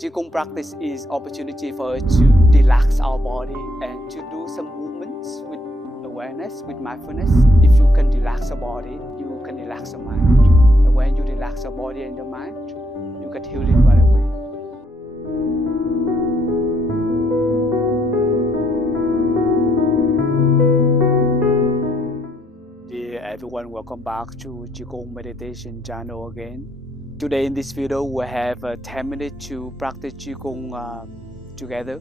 Qigong practice is opportunity for us to relax our body and to do some movements with awareness, with mindfulness. If you can relax your body, you can relax your mind. And when you relax your body and your mind, you get healing right away. Dear everyone, welcome back to Qigong meditation channel again. Today in this video, we have 10 minutes to practice Qigong together.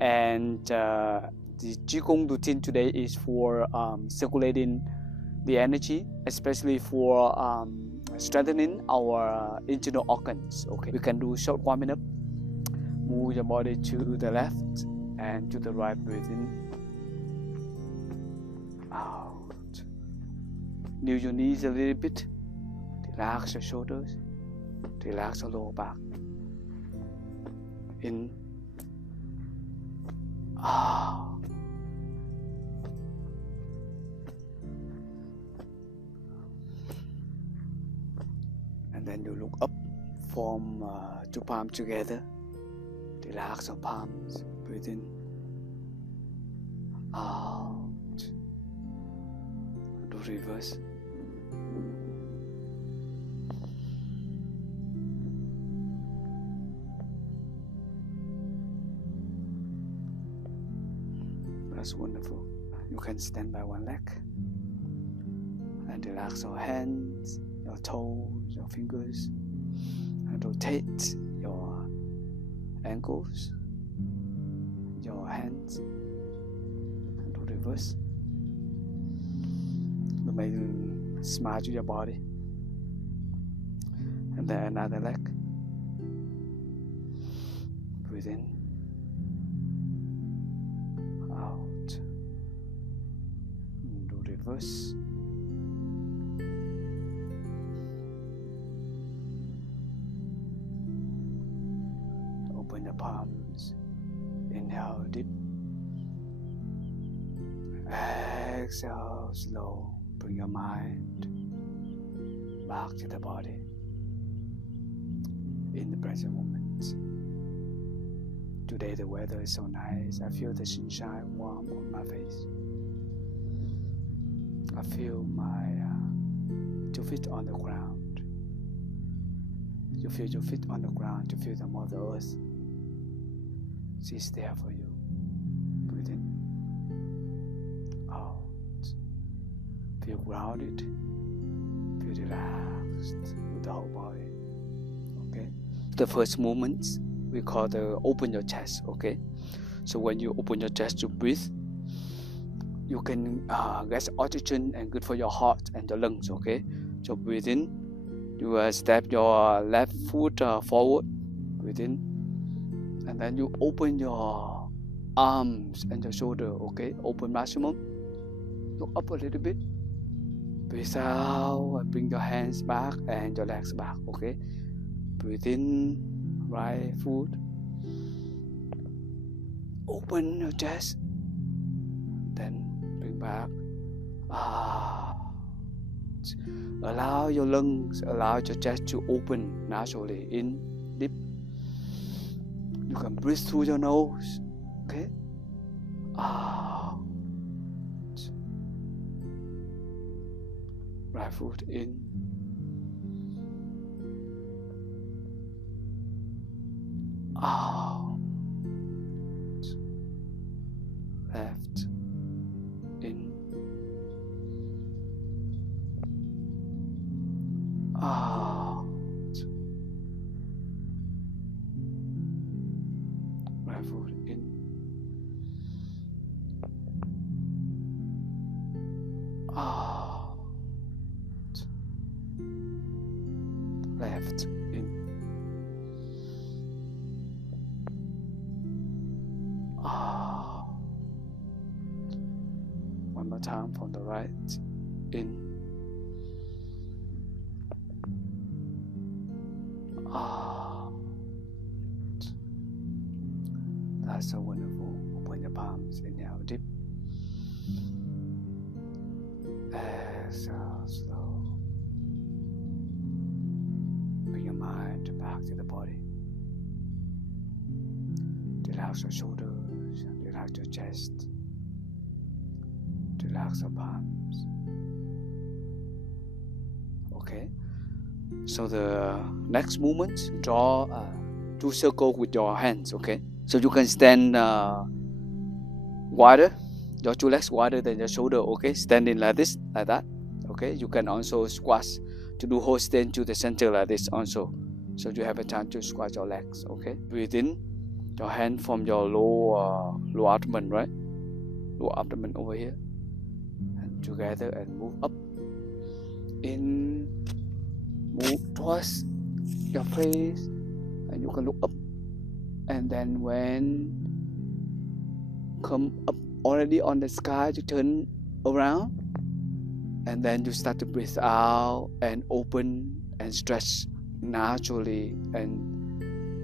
And the Qigong routine today is for circulating the energy, especially for strengthening our internal organs. Okay, we can do short warming up. Move your body to the left and to the right, breathing out. Kneel your knees a little bit. Relax your shoulders. Relax your lower back. In. Out. And then you look up, form two palms together. Relax your palms. Breathe in. Out. Do reverse. That's wonderful. You can stand by one leg and relax your hands, your toes, your fingers, and rotate your ankles, your hands, and do reverse. You may smile to your body, and then another leg. Breathe in. Reverse. Open the palms. Inhale deep. Exhale slow. Bring your mind back to the body in the present moment. Today the weather is so nice. I feel the sunshine warm on my face. I feel my 2 feet on the ground. You feel your feet on the ground. You feel the Mother Earth. She's there for you. Breathe in. Out. Feel grounded. Feel relaxed with the whole body. Okay. The first movement we call the open your chest. Okay. So when you open your chest, you breathe. You can get oxygen and good for your heart and your lungs. Okay, so breathe in. You step your left foot forward. Breathe in, and then you open your arms and your shoulder. Okay, open maximum. Look up a little bit. Breathe out and bring your hands back and your legs back. Okay, breathe in. Right foot. Open your chest. Then bring back. Allow your lungs, allow your chest to open naturally. In, deep. You can breathe through your nose. Okay? Out. Right foot in. Out. Left. In. Out. Right foot in. Out. Left. In. Out. One more time from the right. In. Out. That's so wonderful. Open your palms. Inhale deep. Exhale slow. Bring your mind back to the body. Relax your shoulders, relax your chest, relax your palms. Okay. So the next movement, draw 2 circles with your hands. Okay. So you can stand wider, your 2 legs wider than your shoulder. Okay. Standing like this, like that. Okay. You can also squat to do whole stand to the center like this also. So you have a time to squat your legs. Okay. Breathe in. Your hand from your low abdomen, right? Low abdomen over here, and together and move up. In, move towards your face, and you can look up. And then when come up already on the sky, you turn around, and then you start to breathe out and open and stretch naturally and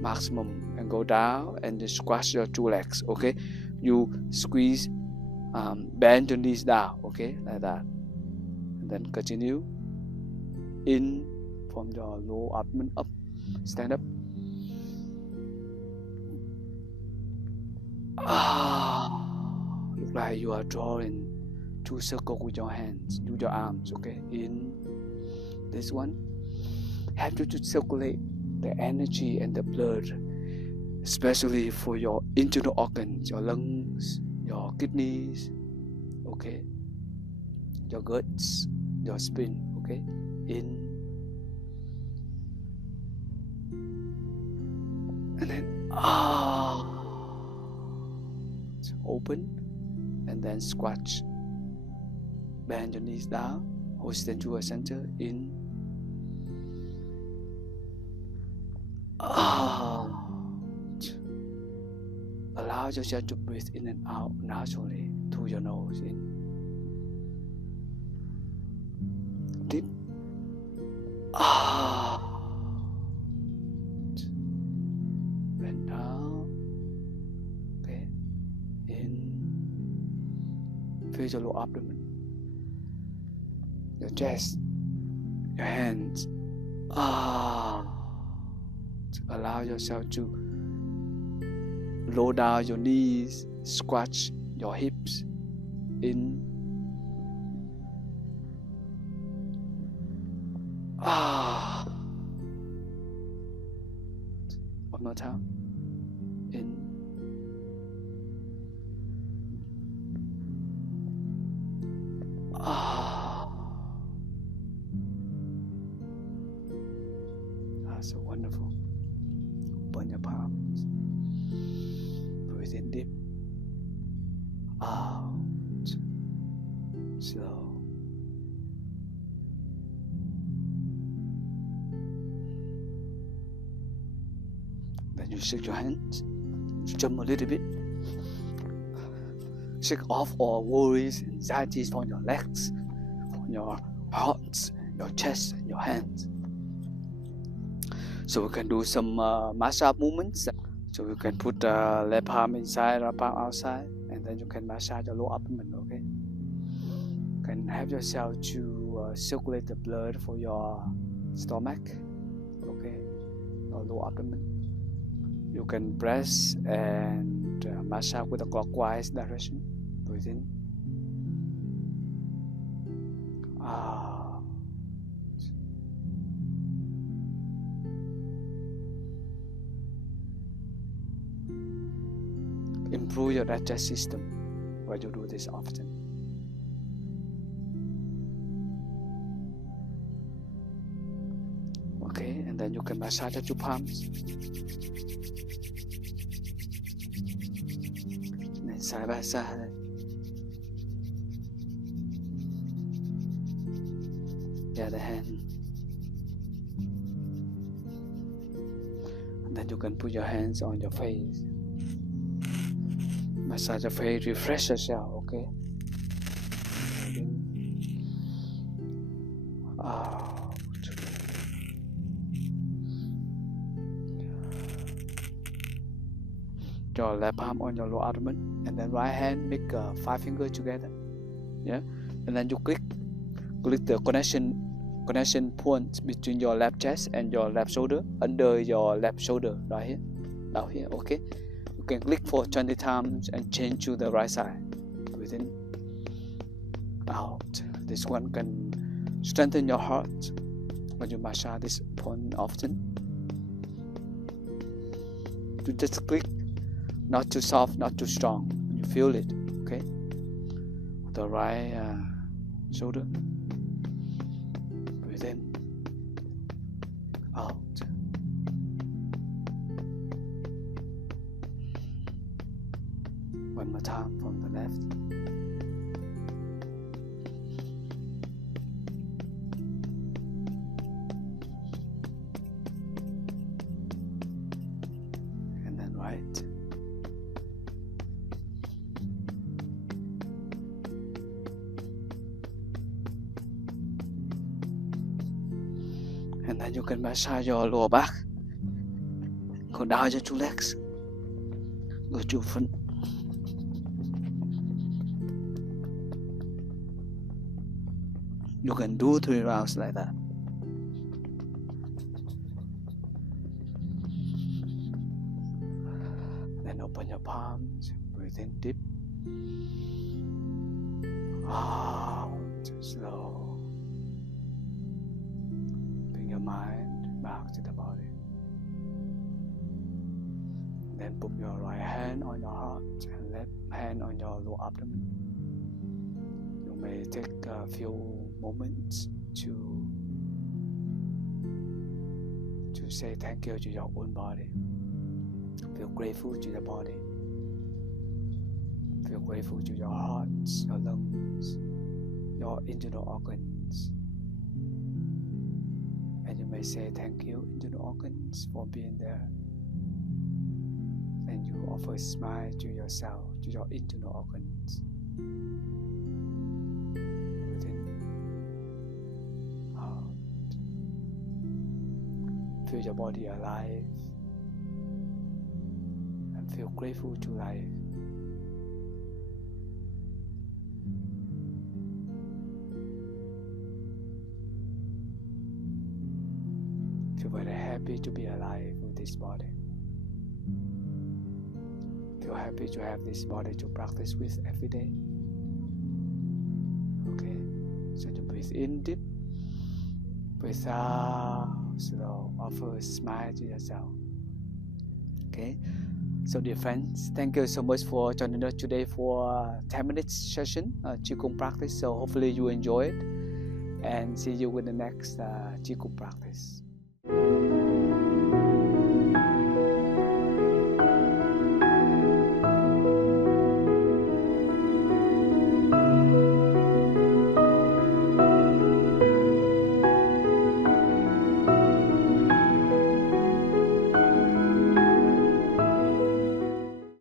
maximum, and go down and just squash your 2 legs. Okay, you squeeze, bend your knees down. Okay, like that, and then continue in from your low abdomen up. Stand up. Look like you are drawing 2 circles with your hands, with your arms. Okay, in this one, have to circulate the energy and the blood, especially for your internal organs, your lungs, your kidneys, okay, your guts, your spine. Okay, in, and then open, and then squat. Bend your knees down, hold stand to a center. In, allow yourself to breathe in and out naturally through your nose. In, deep, bend down. Okay, in, feel your low abdomen, your chest, your hands. Allow yourself to lower down your knees, scratch your hips. In, one more time. In, that's so wonderful. Open your palms. Breathe in deep. Out. Slow. Then you shake your hands. Jump a little bit. Shake off all worries, anxieties from your legs, from your heart, your chest, and your hands. So we can do some massage movements. So you can put left palm inside, right palm outside, and then you can massage your lower abdomen. Okay. You can have yourself to circulate the blood for your stomach. Okay. Your lower abdomen. You can press and massage with a clockwise direction. Breathe in. Improve your digestive system when you do this often. Okay, and then you can massage your 2 palms. And then side by side. The other hand. And then you can put your hands on your face. Massage your face, refresh yourself, okay? Out. Your left palm on your lower abdomen, and then right hand make 5 fingers together. Yeah, and then you click the connection point between your left chest and your left shoulder, under your left shoulder, right here, down here. Okay. can click for 20 times and change to the right side. Breathe in, out. This one can strengthen your heart when you massage this point often. To just click, not too soft, not too strong. You feel it, okay? The right shoulder. Breathe in, out. One more time from the left. And then right. And then you can massage your lower back. Go down your two legs. Go to front. You can do 3 rounds like that. Then open your palms. Breathe in deep. Out. Slow. Bring your mind back to the body. Then put your right hand on your heart and left hand on your lower abdomen. You may take a few moments to say thank you to your own body. Feel grateful to the body. Feel grateful to your heart, your lungs, your internal organs. And you may say thank you internal organs for being there. And you offer a smile to yourself, to your internal organs. Breathe in, out. Feel your body alive. And feel grateful to life. Feel very happy to be alive with this body. Feel happy to have this body to practice with every day. Okay, so to breathe in deep, breathe out slow, offer a smile to yourself. Okay, so dear friends, thank you so much for joining us today for 10 minutes session, Qigong practice. So hopefully you enjoy it, and see you with the next Qigong practice.